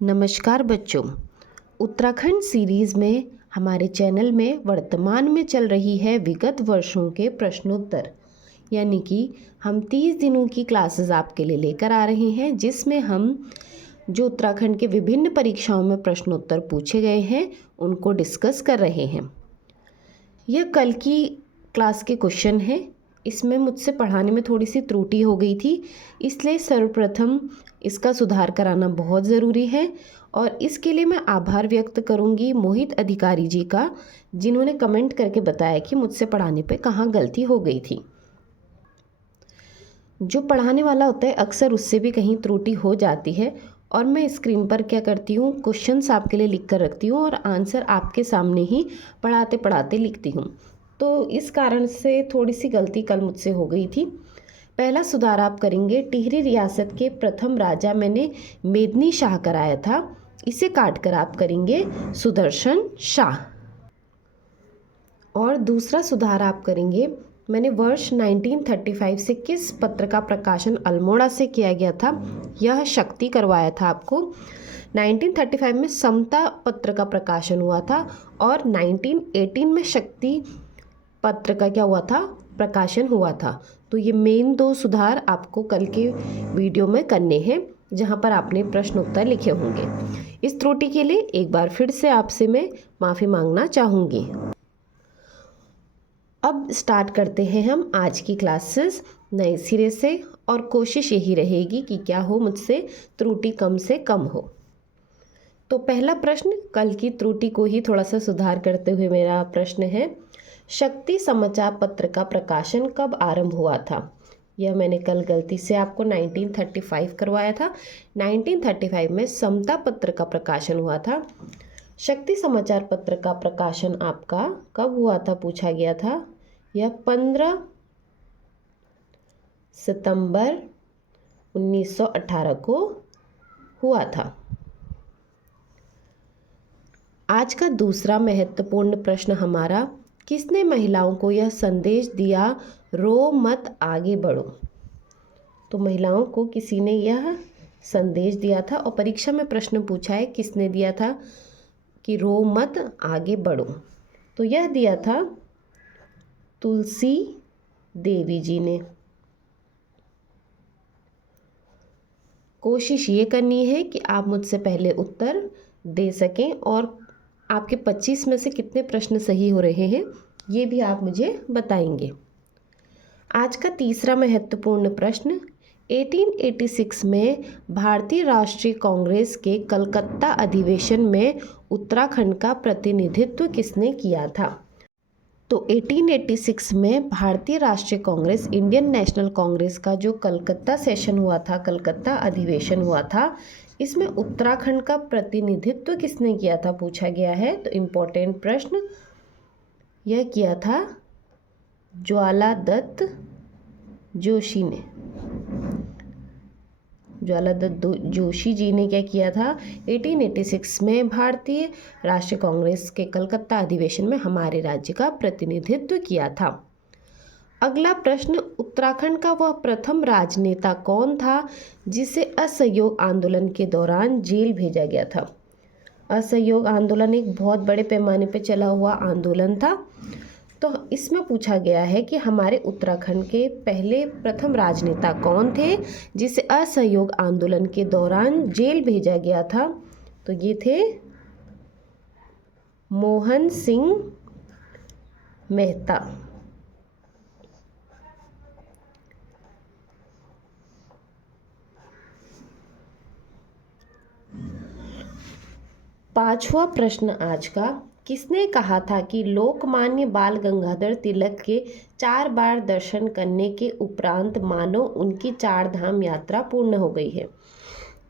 नमस्कार बच्चों। उत्तराखंड सीरीज़ में हमारे चैनल में वर्तमान में चल रही है विगत वर्षों के प्रश्नोत्तर, यानी कि हम 30 दिनों की क्लासेस आपके लिए लेकर आ रहे हैं, जिसमें हम जो उत्तराखंड के विभिन्न परीक्षाओं में प्रश्नोत्तर पूछे गए हैं उनको डिस्कस कर रहे हैं। यह कल की क्लास के क्वेश्चन है। इसमें मुझसे पढ़ाने में थोड़ी सी त्रुटि हो गई थी, इसलिए सर्वप्रथम इसका सुधार कराना बहुत ज़रूरी है और इसके लिए मैं आभार व्यक्त करूंगी मोहित अधिकारी जी का, जिन्होंने कमेंट करके बताया कि मुझसे पढ़ाने पे कहाँ गलती हो गई थी। जो पढ़ाने वाला होता है अक्सर उससे भी कहीं त्रुटि हो जाती है और मैं स्क्रीन पर क्या करती हूँ, क्वेश्चंस आपके लिए लिख कर रखती हूँ और आंसर आपके सामने ही पढ़ाते पढ़ाते लिखती हूँ। तो इस कारण से थोड़ी सी गलती कल मुझसे हो गई थी। पहला सुधार आप करेंगे, टिहरी रियासत के प्रथम राजा मैंने मेदिनी शाह कराया था, इसे काट कर आप करेंगे सुदर्शन शाह। और दूसरा सुधार आप करेंगे, मैंने वर्ष 1935 से किस पत्र का प्रकाशन अल्मोड़ा से किया गया था, यह शक्ति करवाया था आपको। 1935 में समता पत्र का प्रकाशन हुआ था और 1918 में शक्ति पत्र का क्या हुआ था, प्रकाशन हुआ था। तो ये मेन दो सुधार आपको कल के वीडियो में करने हैं, जहाँ पर आपने प्रश्न उत्तर लिखे होंगे। इस त्रुटि के लिए एक बार फिर से आपसे मैं माफ़ी मांगना चाहूँगी। अब स्टार्ट करते हैं हम आज की क्लासेस नए सिरे से, और कोशिश यही रहेगी कि क्या हो, मुझसे त्रुटि कम से कम हो। तो पहला प्रश्न, कल की त्रुटि को ही थोड़ा सा सुधार करते हुए मेरा प्रश्न है, शक्ति समाचार पत्र का प्रकाशन कब आरंभ हुआ था। यह मैंने कल गलती से आपको 1935 करवाया था। 1935 में समता पत्र का प्रकाशन हुआ था। शक्ति समाचार पत्र का प्रकाशन आपका कब हुआ था पूछा गया था। यह 15 सितंबर 1918 को हुआ था। आज का दूसरा महत्वपूर्ण प्रश्न हमारा, किसने महिलाओं को यह संदेश दिया, रो मत आगे बढ़ो। तो महिलाओं को किसी ने यह संदेश दिया था और परीक्षा में प्रश्न पूछा है किसने दिया था कि रो मत आगे बढ़ो। तो यह दिया था तुलसी देवी जी ने। कोशिश ये करनी है कि आप मुझसे पहले उत्तर दे सकें और आपके 25 में से कितने प्रश्न सही हो रहे हैं ये भी आप मुझे बताएंगे। आज का तीसरा महत्वपूर्ण प्रश्न, 1886 में भारतीय राष्ट्रीय कांग्रेस के कलकत्ता अधिवेशन में उत्तराखंड का प्रतिनिधित्व किसने किया था। तो 1886 में भारतीय राष्ट्रीय कांग्रेस, इंडियन नेशनल कांग्रेस का जो कलकत्ता सेशन हुआ था, कलकत्ता अधिवेशन हुआ था, इसमें उत्तराखंड का प्रतिनिधित्व किसने किया था पूछा गया है। तो इम्पोर्टेंट प्रश्न, यह किया था ज्वाला दत्त जोशी ने। ज्वाला दत्त जोशी जी ने क्या किया था, 1886 में भारतीय राष्ट्रीय कांग्रेस के कलकत्ता अधिवेशन में हमारे राज्य का प्रतिनिधित्व किया था। अगला प्रश्न, उत्तराखंड का वह प्रथम राजनेता कौन था जिसे असहयोग आंदोलन के दौरान जेल भेजा गया था। असहयोग आंदोलन एक बहुत बड़े पैमाने पर चला हुआ आंदोलन था। तो इसमें पूछा गया है कि हमारे उत्तराखंड के पहले प्रथम राजनेता कौन थे जिसे असहयोग आंदोलन के दौरान जेल भेजा गया था। तो ये थे मोहन सिंह मेहता। पांचवा प्रश्न आज का, किसने कहा था कि लोकमान्य बाल गंगाधर तिलक के 4 बार दर्शन करने के उपरांत मानो उनकी 4 धाम यात्रा पूर्ण हो गई है।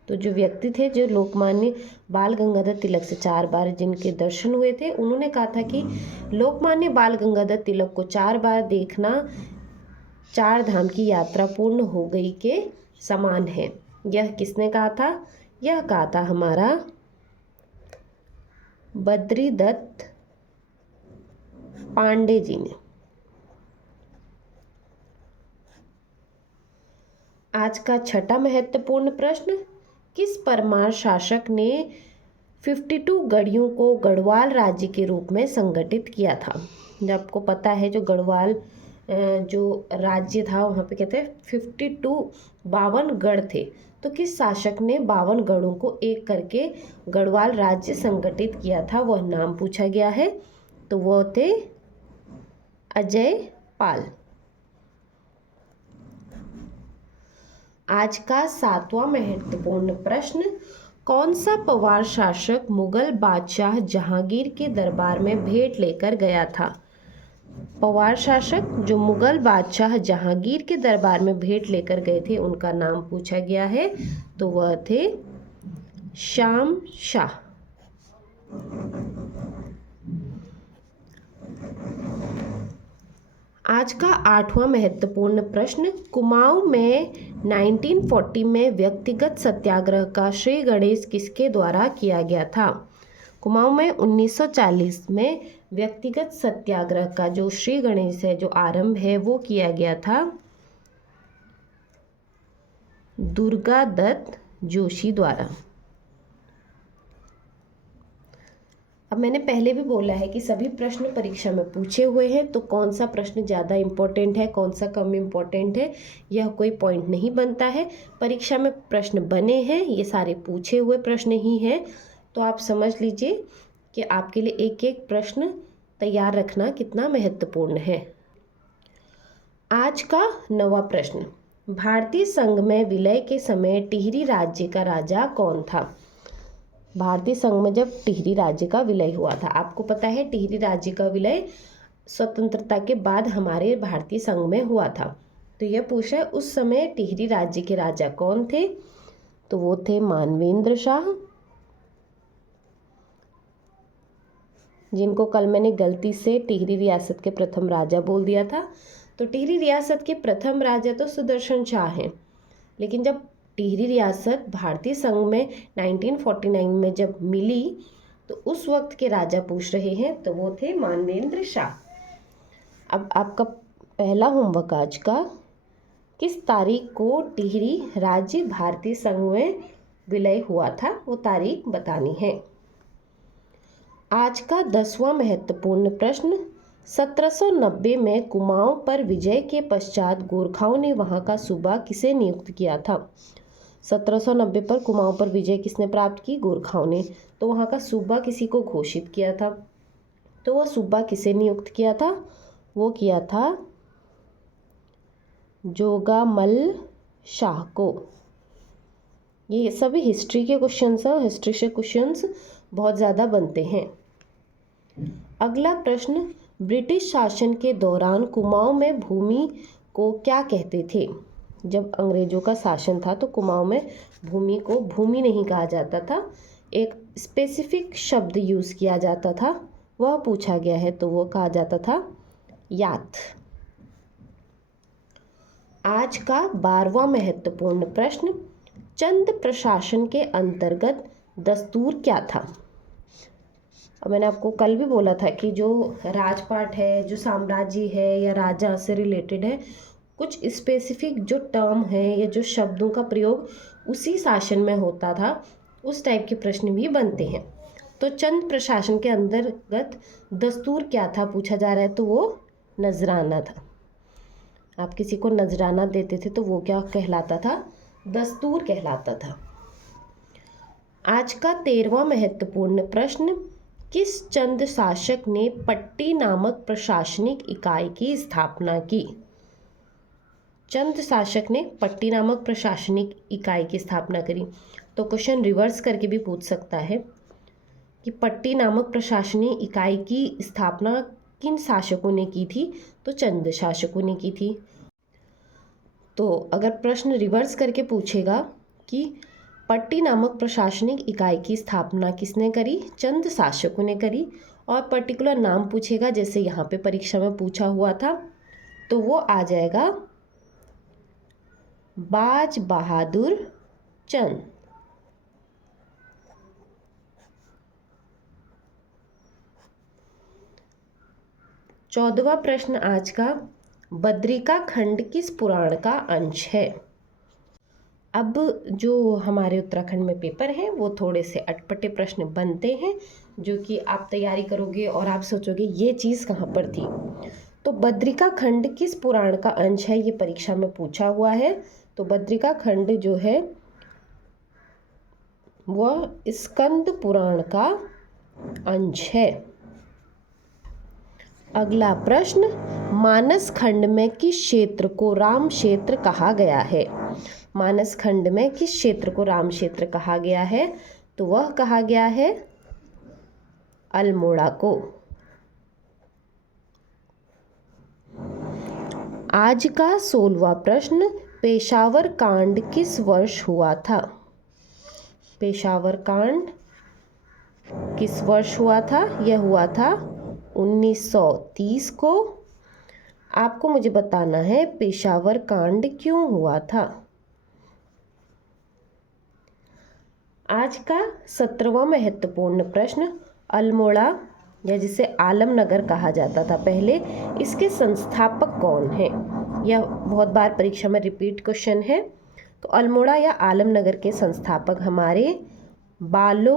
तो जो व्यक्ति थे, जो लोकमान्य बाल गंगाधर तिलक से 4 बार जिनके दर्शन हुए थे, उन्होंने कहा था कि लोकमान्य बाल गंगाधर तिलक को 4 बार देखना 4 धाम की यात्रा पूर्ण हो गई के समान है। यह किसने कहा था, यह कहा था हमारा बद्री दत्त पांडे जी ने। आज का छठा महत्वपूर्ण प्रश्न, किस परमार शासक ने 52 गढ़ियों को गढ़वाल राज्य के रूप में संगठित किया था? जब आपको पता है जो गढ़वाल जो राज्य था वहाँ पे कहते हैं 52 गढ़ थे, तो किस शासक ने 52 गढ़ों को एक करके गढ़वाल राज्य संगठित किया था, वह नाम पूछा गया है। तो वह थे अजय पाल। आज का 7वां महत्वपूर्ण प्रश्न, कौन सा पवार शासक मुगल बादशाह जहांगीर के दरबार में भेंट लेकर गया था? पवार शासक जो मुगल बादशाह जहांगीर के दरबार में भेंट लेकर गए थे उनका नाम पूछा गया है, तो वह थे शाम शाह। आज का 8वां महत्वपूर्ण प्रश्न, कुमाऊं में 1940 में व्यक्तिगत सत्याग्रह का श्री गणेश किसके द्वारा किया गया था? कुमाऊं में 1940 में व्यक्तिगत सत्याग्रह का जो श्री गणेश है, जो आरंभ है, वो किया गया था दुर्गा दत्त जोशी द्वारा। अब मैंने पहले भी बोला है कि सभी प्रश्न परीक्षा में पूछे हुए हैं, तो कौन सा प्रश्न ज़्यादा इम्पोर्टेंट है, कौन सा कम इम्पोर्टेंट है, यह कोई पॉइंट नहीं बनता है। परीक्षा में प्रश्न बने हैं, ये सारे पूछे हुए प्रश्न ही हैं, तो आप समझ लीजिए कि आपके लिए एक एक प्रश्न तैयार रखना कितना महत्वपूर्ण है। आज का 9वां प्रश्न, भारतीय संघ में विलय के समय टिहरी राज्य का राजा कौन था? भारतीय संघ में जब टिहरी राज्य का विलय हुआ था, आपको पता है टिहरी राज्य का विलय स्वतंत्रता के बाद हमारे भारतीय संघ में हुआ था, तो यह पूछा है उस समय टिहरी राज्य के राजा कौन थे? तो वो थे मानवेंद्र शाह, जिनको कल मैंने गलती से टिहरी रियासत के प्रथम राजा बोल दिया था। तो टिहरी रियासत के प्रथम राजा तो सुदर्शन शाह हैं, लेकिन जब टिहरी रियासत भारतीय संघ में 1949 में जब मिली तो उस वक्त के राजा पूछ रहे हैं, तो वो थे मानवेंद्र शाह। अब आपका पहला होमवर्क आज का, किस तारीख को टिहरी राज्य भारतीय संघ में विलय हुआ था, वो तारीख बतानी है। आज का 10वां महत्वपूर्ण प्रश्न, 1790 में कुमाऊं पर विजय के पश्चात गोरखाओं ने वहां का सूबा किसे नियुक्त किया था? 1790 पर कुमाऊं पर विजय किसने प्राप्त की? गोरखाओं ने। तो वहां का सूबा किसी को घोषित किया था, तो वह सूबा किसे नियुक्त किया था? वो किया था जोगामल शाह को। ये सभी हिस्ट्री के क्वेश्चंस हैं, हिस्ट्री से क्वेश्चंस बहुत ज़्यादा बनते हैं। अगला प्रश्न, ब्रिटिश शासन के दौरान कुमाऊं में भूमि को क्या कहते थे? जब अंग्रेजों का शासन था तो कुमाऊं में भूमि को भूमि नहीं कहा जाता था, एक स्पेसिफिक शब्द यूज़ किया जाता था, वह पूछा गया है, तो वो कहा जाता था यात। आज का 12वां महत्वपूर्ण प्रश्न, चंद प्रशासन के अंतर्गत दस्तूर क्या था? अब मैंने आपको कल भी बोला था कि जो राजपाट है, जो साम्राज्य है या राजा से रिलेटेड है, कुछ स्पेसिफिक जो टर्म है या जो शब्दों का प्रयोग उसी शासन में होता था, उस टाइप के प्रश्न भी बनते हैं। तो चंद प्रशासन के अंतर्गत दस्तूर क्या था पूछा जा रहा है, तो वो नजराना था। आप किसी को नजराना देते थे तो वो क्या कहलाता था? दस्तूर कहलाता था। आज का 13वां महत्वपूर्ण प्रश्न, किस चंद शासक ने पट्टी नामक प्रशासनिक इकाई की स्थापना की? चंद शासक ने पट्टी नामक प्रशासनिक इकाई की स्थापना करी। तो क्वेश्चन रिवर्स करके भी पूछ सकता है कि पट्टी नामक प्रशासनिक इकाई की स्थापना किन शासकों ने की थी? तो चंद शासकों ने की थी। तो अगर प्रश्न रिवर्स करके पूछेगा कि पट्टी नामक प्रशासनिक इकाई की स्थापना किसने करी? चंद शासकों ने करी। और पर्टिकुलर नाम पूछेगा, जैसे यहाँ पे परीक्षा में पूछा हुआ था, तो वो आ जाएगा बाज बहादुर चंद। चौदहवां प्रश्न आज का, बद्रिका खंड किस पुराण का अंश है? अब जो हमारे उत्तराखंड में पेपर हैं वो थोड़े से अटपटे प्रश्न बनते हैं, जो कि आप तैयारी करोगे और आप सोचोगे ये चीज़ कहाँ पर थी। तो बद्रिका खंड किस पुराण का अंश है, ये परीक्षा में पूछा हुआ है। तो बद्रिका खंड जो है वह स्कंद पुराण का अंश है। अगला प्रश्न, मानस खंड में किस क्षेत्र को राम क्षेत्र कहा गया है। मानस खंड में किस क्षेत्र को राम क्षेत्र कहा गया है, तो वह कहा गया है अल्मोड़ा को। आज का 16वां प्रश्न, पेशावर कांड किस वर्ष हुआ था। पेशावर कांड किस वर्ष हुआ था, यह हुआ था 1930 को। आपको मुझे बताना है पेशावर कांड क्यों हुआ था। आज का 17वां महत्वपूर्ण प्रश्न, अल्मोड़ा या जिसे आलमनगर कहा जाता था पहले, इसके संस्थापक कौन हैं। यह बहुत बार परीक्षा में रिपीट क्वेश्चन है। तो अल्मोड़ा या आलमनगर के संस्थापक हमारे बालो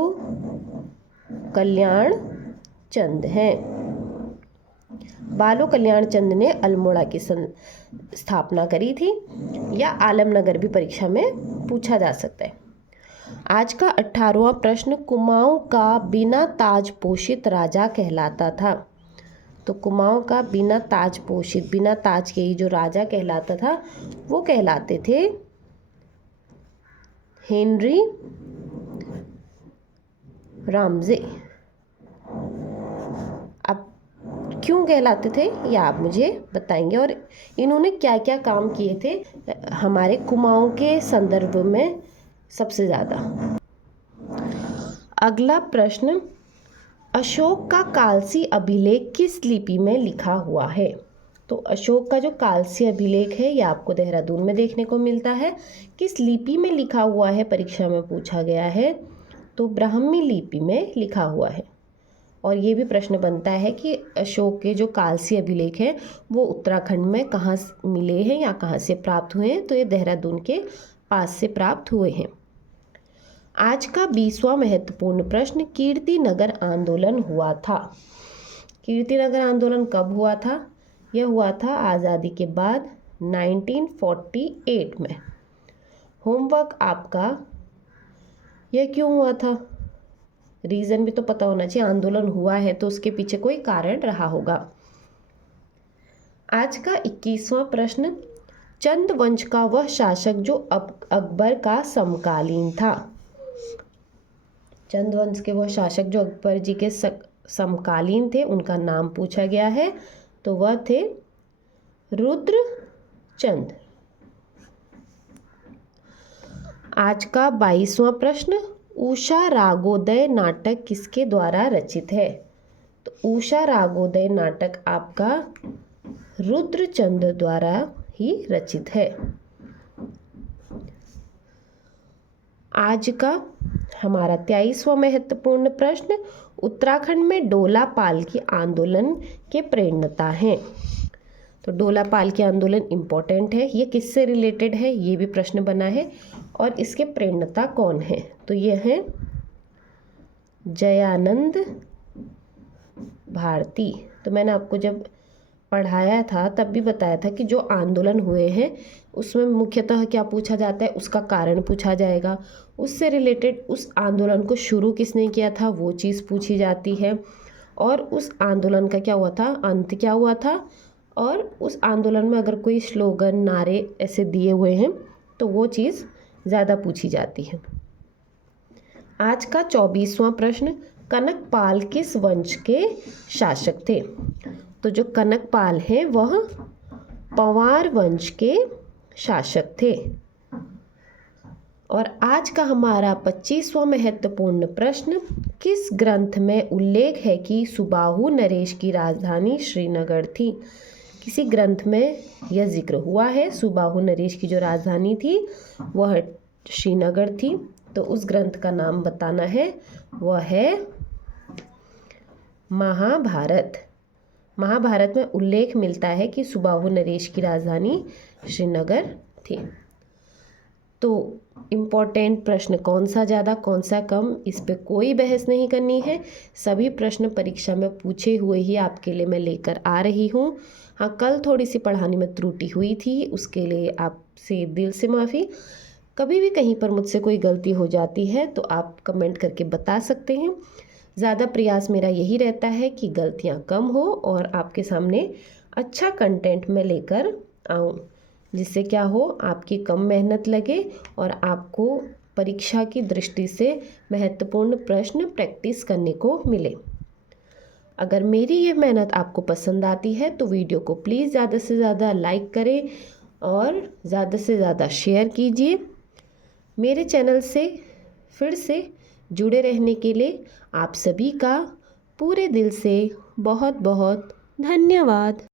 कल्याण चंद हैं। बालो कल्याण चंद ने अल्मोड़ा की स्थापना करी थी, या आलमनगर भी परीक्षा में पूछा जा सकता है। आज का 18वां प्रश्न, कुमाऊं का बिना ताज पोषित राजा कहलाता था। तो कुमाऊं का बिना ताज पोषित, बिना ताज के ही जो राजा कहलाता था वो कहलाते थे हेनरी रामजे। अब क्यों कहलाते थे ये आप मुझे बताएंगे, और इन्होंने क्या क्या काम किए थे हमारे कुमाऊं के संदर्भ में सबसे ज़्यादा। अगला प्रश्न, अशोक का कालसी अभिलेख किस लिपि में लिखा हुआ है। तो अशोक का जो कालसी अभिलेख है ये आपको देहरादून में देखने को मिलता है। किस लिपि में लिखा हुआ है, परीक्षा में पूछा गया है। तो ब्राह्मी लिपि में लिखा हुआ है। और ये भी प्रश्न बनता है कि अशोक के जो कालसी अभिलेख हैं वो उत्तराखंड में कहाँ मिले हैं या कहाँ से प्राप्त हुए हैं। तो ये देहरादून के पास से प्राप्त हुए हैं। आज का 20वां महत्वपूर्ण प्रश्न, कीर्तिनगर आंदोलन हुआ था। कीर्तिनगर आंदोलन कब हुआ था, यह हुआ था आज़ादी के बाद 1948 में। होमवर्क आपका, यह क्यों हुआ था, रीज़न भी तो पता होना चाहिए। आंदोलन हुआ है तो उसके पीछे कोई कारण रहा होगा। आज का 21वां प्रश्न, चंद वंश का वह शासक जो अकबर का समकालीन था। चंद वंश के वह शासक जो अकबर जी के समकालीन थे उनका नाम पूछा गया है। तो वह थे रुद्रचंद। आज का 22वां प्रश्न, उषा रागोदय नाटक किसके द्वारा रचित है। तो उषा रागोदय नाटक आपका रुद्रचंद द्वारा ही रचित है। आज का हमारा 23वां महत्वपूर्ण प्रश्न, उत्तराखंड में डोला पालकी आंदोलन के प्रेरणता हैं। तो डोला पालकी आंदोलन इम्पोर्टेंट है, ये किससे रिलेटेड है ये भी प्रश्न बना है। और इसके प्रेरणता कौन है, तो ये हैं जयानंद भारती। तो मैंने आपको जब पढ़ाया था तब भी बताया था कि जो आंदोलन हुए हैं उसमें मुख्यतः क्या पूछा जाता है, उसका कारण पूछा जाएगा। उससे रिलेटेड उस आंदोलन को शुरू किसने किया था वो चीज़ पूछी जाती है। और उस आंदोलन का क्या हुआ था, अंत क्या हुआ था, और उस आंदोलन में अगर कोई स्लोगन नारे ऐसे दिए हुए हैं तो वो चीज़ ज़्यादा पूछी जाती है। आज का 24वां प्रश्न, कनकपाल किस वंश के शासक थे। तो जो कनकपाल हैं वह पंवार वंश के शासक थे। और आज का हमारा 25वां महत्वपूर्ण प्रश्न, किस ग्रंथ में उल्लेख है कि सुबाहु नरेश की राजधानी श्रीनगर थी। किसी ग्रंथ में यह जिक्र हुआ है सुबाहु नरेश की जो राजधानी थी वह श्रीनगर थी। तो उस ग्रंथ का नाम बताना है, वह है महाभारत। महाभारत में उल्लेख मिलता है कि सुबाहु नरेश की राजधानी श्रीनगर थी। तो इम्पोर्टेंट प्रश्न कौन सा ज़्यादा कौन सा कम, इस पे कोई बहस नहीं करनी है। सभी प्रश्न परीक्षा में पूछे हुए ही आपके लिए मैं लेकर आ रही हूँ। हाँ, कल थोड़ी सी पढ़ाने में त्रुटि हुई थी, उसके लिए आपसे दिल से माफ़ी। कभी भी कहीं पर मुझसे कोई गलती हो जाती है तो आप कमेंट करके बता सकते हैं। ज़्यादा प्रयास मेरा यही रहता है कि गलतियाँ कम हो और आपके सामने अच्छा कंटेंट मैं लेकर आऊँ, जिससे क्या हो, आपकी कम मेहनत लगे और आपको परीक्षा की दृष्टि से महत्वपूर्ण प्रश्न प्रैक्टिस करने को मिले। अगर मेरी ये मेहनत आपको पसंद आती है तो वीडियो को प्लीज़ ज़्यादा से ज़्यादा लाइक करें और ज़्यादा से ज़्यादा शेयर कीजिए। मेरे चैनल से फिर से जुड़े रहने के लिए आप सभी का पूरे दिल से बहुत बहुत धन्यवाद।